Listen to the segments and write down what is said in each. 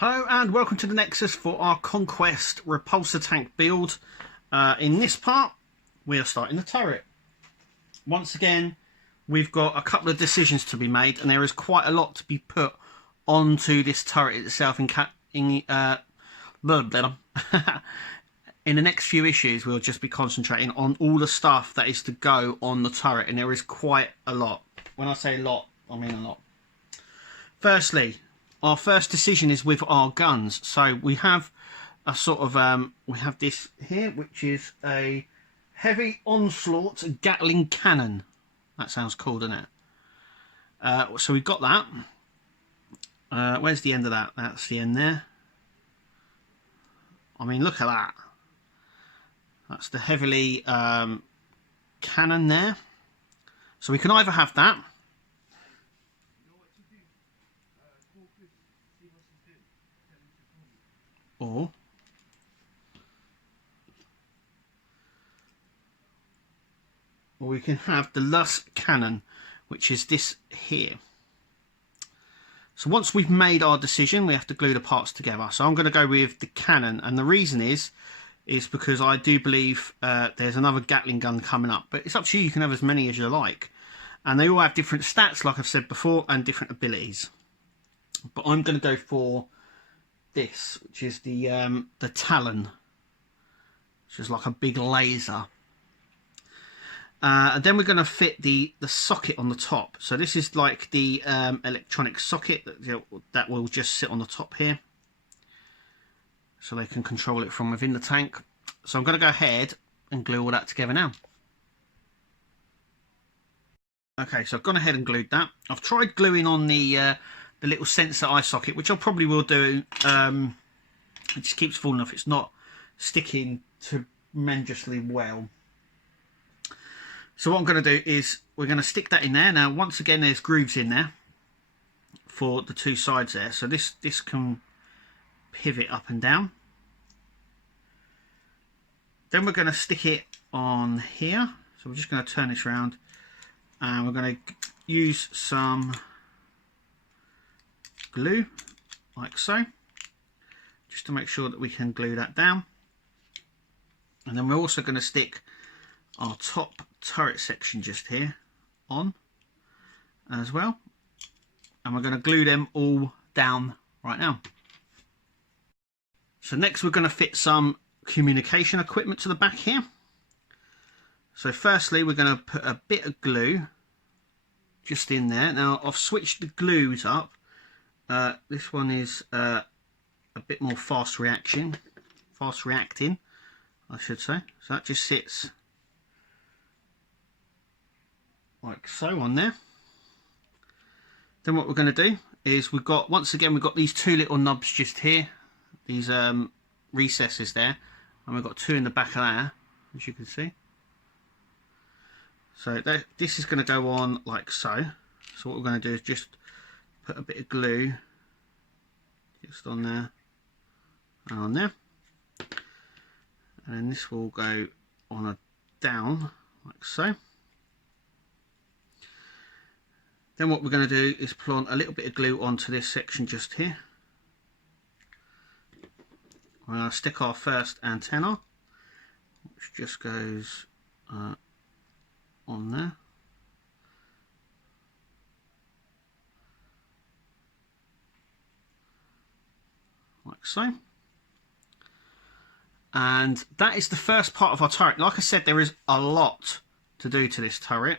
Hello and welcome to the Nexus for our Conquest repulsor tank build. In this part, we are starting the turret. Once again, we've got a couple of decisions to be made, and there is quite a lot to be put onto this turret itself. In the next few issues, we'll just be concentrating on all the stuff that is to go on the turret, and there is quite a lot. When I say a lot, I mean a lot. Firstly, our first decision is with our guns. So we have a sort of we have this here, which is a heavy onslaught Gatling cannon. That sounds cool, doesn't it? So we've got that. Where's the end of that? That's the end there. I mean, look at that. That's the heavily cannon there. So we can either have that, or we can have the Luss cannon, which is this here. So once we've made our decision, we have to glue the parts together. So I'm going to go with the cannon, and the reason is because I do believe there's another Gatling gun coming up, but it's up to you. You can have as many as you like, and they all have different stats, like I've said before, and different abilities. But I'm going to go for this, which is the Talon, which is like a big laser. And then we're going to fit the socket on the top. So this is like the electronic socket that will just sit on the top here, so they can control it from within the tank. So I'm going to go ahead and glue all that together now. Okay, so I've gone ahead and glued that. I've tried gluing on the little sensor eye socket, which I probably will do. It just keeps falling off. It's not sticking tremendously well. So what I'm going to do is we're going to stick that in there. Now, once again, there's grooves in there for the two sides there. So this can pivot up and down. Then we're going to stick it on here. So we're just going to turn this around, and we're going to use some glue like so, just to make sure that we can glue that down. And then we're also going to stick our top turret section just here on as well, and we're going to glue them all down right now. So next we're going to fit some communication equipment to the back here. So firstly we're going to put a bit of glue just in there. Now I've switched the glues up. This one is a bit more fast reacting, I should say. So that just sits like so on there. Then what we're going to do is once again we've got these two little knobs just here, these recesses there, and we've got two in the back of there, as you can see. So this is going to go on like so. So what we're going to do is just put a bit of glue just on there and on there, and then this will go on a down like so. Then what we're going to do is put on a little bit of glue onto this section just here. We're going to stick our first antenna, which just goes on there. Like so. And that is the first part of our turret. Like I said, there is a lot to do to this turret.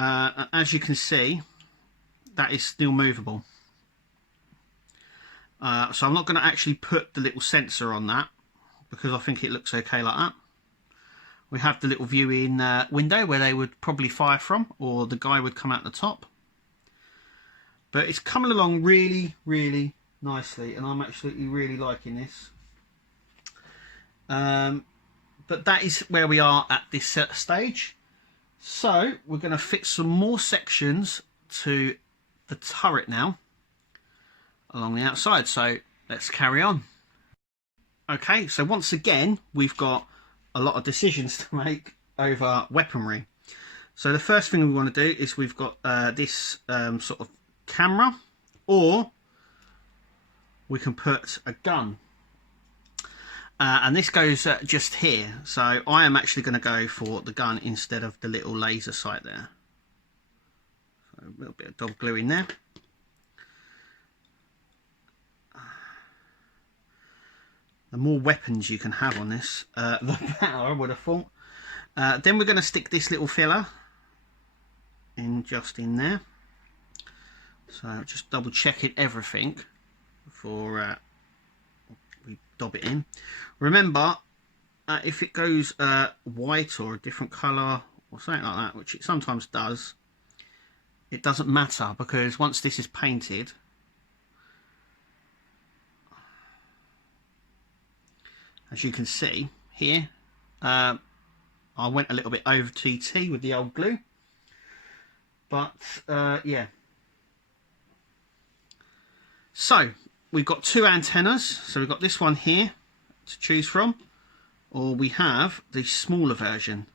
As you can see, that is still movable. So I'm not going to actually put the little sensor on that, because I think it looks okay like that. We have the little viewing window where they would probably fire from, or the guy would come out the top. But it's coming along really, really nicely, and I'm absolutely really liking this. But that is where we are at this stage. So we're going to fit some more sections to the turret now along the outside. So let's carry on. Okay, so once again we've got a lot of decisions to make over weaponry. So the first thing we want to do is we've got this sort of camera, or we can put a gun. And this goes just here. So I am actually going to go for the gun instead of the little laser sight there. So a little bit of dog glue in there. The more weapons you can have on this, the better, I would have thought. Then we're going to stick this little filler in just in there. So just double checking everything before we dob it in. Remember, if it goes white or a different colour or something like that, which it sometimes does, it doesn't matter, because once this is painted, as you can see here, I went a little bit over TT with the old glue, but yeah. So we've got two antennas. So we've got this one here to choose from, or we have the smaller version.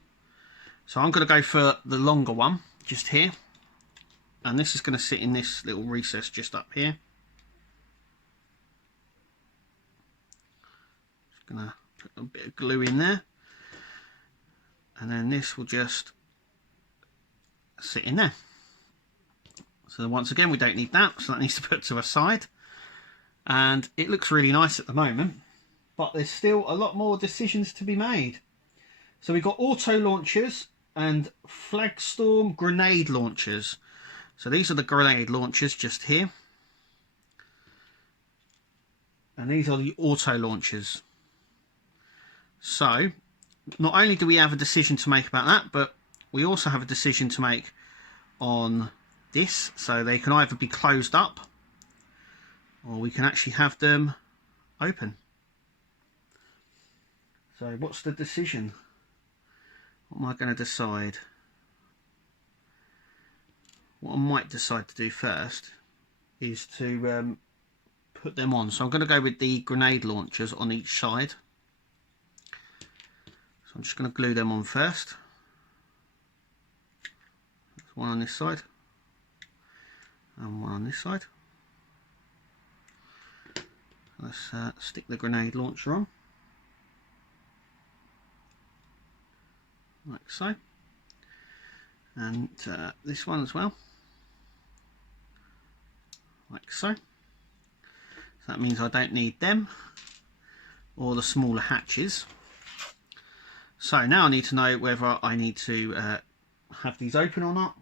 So I'm going to go for the longer one just here, and this is going to sit in this little recess just up here. Just going to put a bit of glue in there, and then this will just sit in there. So once again, we don't need that, so that needs to put to a side. And it looks really nice at the moment, but there's still a lot more decisions to be made. So we've got auto launchers and Flagstorm grenade launchers. So these are the grenade launchers just here, and these are the auto launchers. So not only do we have a decision to make about that, but we also have a decision to make on this. So they can either be closed up, or we can actually have them open. So what's the decision? What am I going to decide? What I might decide to do first is to put them on. So I'm going to go with the grenade launchers on each side. So I'm just going to glue them on first. There's one on this side and one on this side. Let's stick the grenade launcher on, like so, and this one as well, like so. So that means I don't need them or the smaller hatches. So now I need to know whether I need to have these open or not.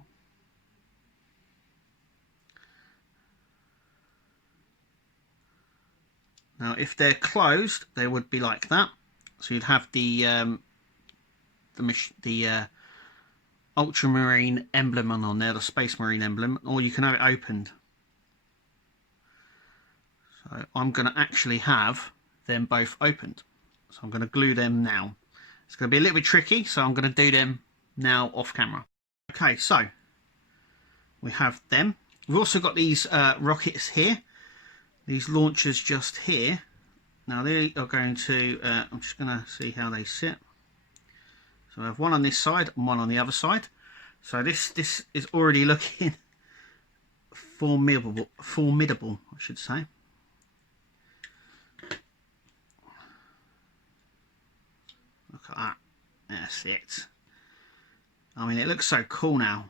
Now, if they're closed, they would be like that. So you'd have the ultramarine emblem on there, the space marine emblem, or you can have it opened. So I'm going to actually have them both opened. So I'm going to glue them now. It's going to be a little bit tricky, so I'm going to do them now off camera. Okay, so we have them. We've also got these rockets here. These launchers just here. Now they are going to, I'm just going to see how they sit. So I have one on this side and one on the other side. So this is already looking formidable, I should say. Look at that. That's it. I mean, it looks so cool now.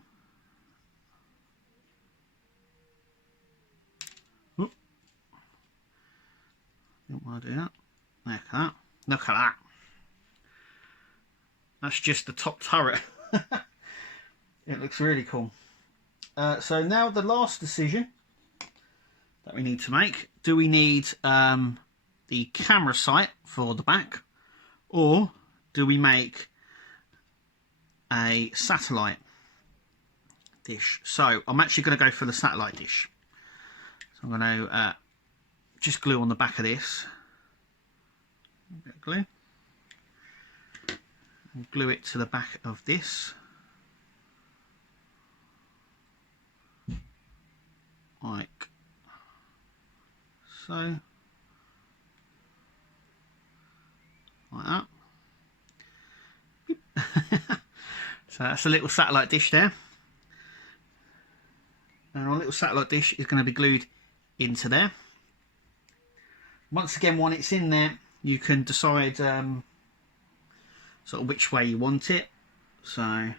Don't want to do that. Look at that. Look at that. That's just the top turret. It looks really cool. So now the last decision that we need to make. Do we need the camera sight for the back, or do we make a satellite dish? So I'm actually going to go for the satellite dish. So I'm going to just glue on the back of this, a bit of glue, and glue it to the back of this, like so, like that. So that's a little satellite dish there, and our little satellite dish is going to be glued into there. Once again, when it's in there, you can decide sort of which way you want it. So a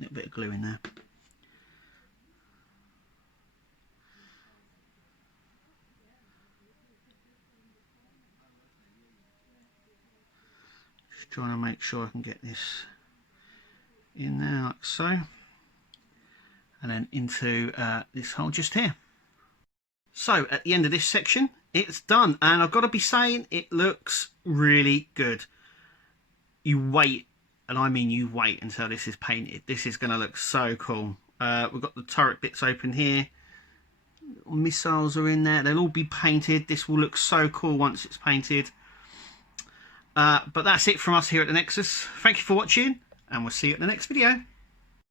little bit of glue in there. Just trying to make sure I can get this in there like so, and then into this hole just here. So at the end of this section, it's done, and I've got to be saying it looks really good. You wait, and I mean you wait until this is painted. This is going to look so cool. We've got the turret bits open here. Missiles are in there. They'll all be painted. This will look so cool once it's painted. But that's it from us here at the Nexus. Thank you for watching, and we'll see you at the next video.